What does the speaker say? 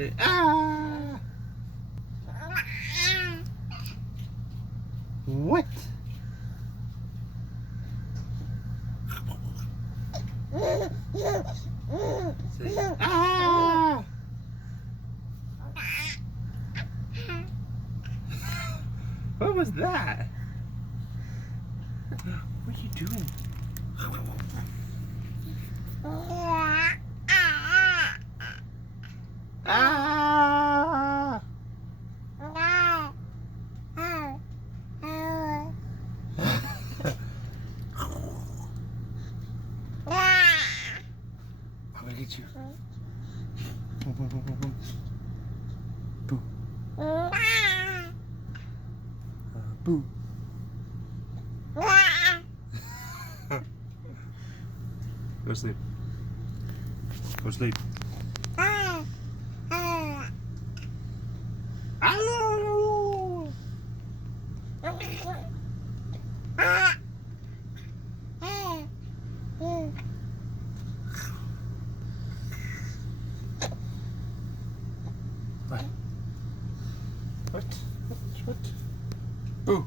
Say ah. What? Say ah. What was that? What are you doing? Ah! I'm gonna get you. Boo. Boo. Go to sleep. Go to sleep. Ow! What? What? What? Boo.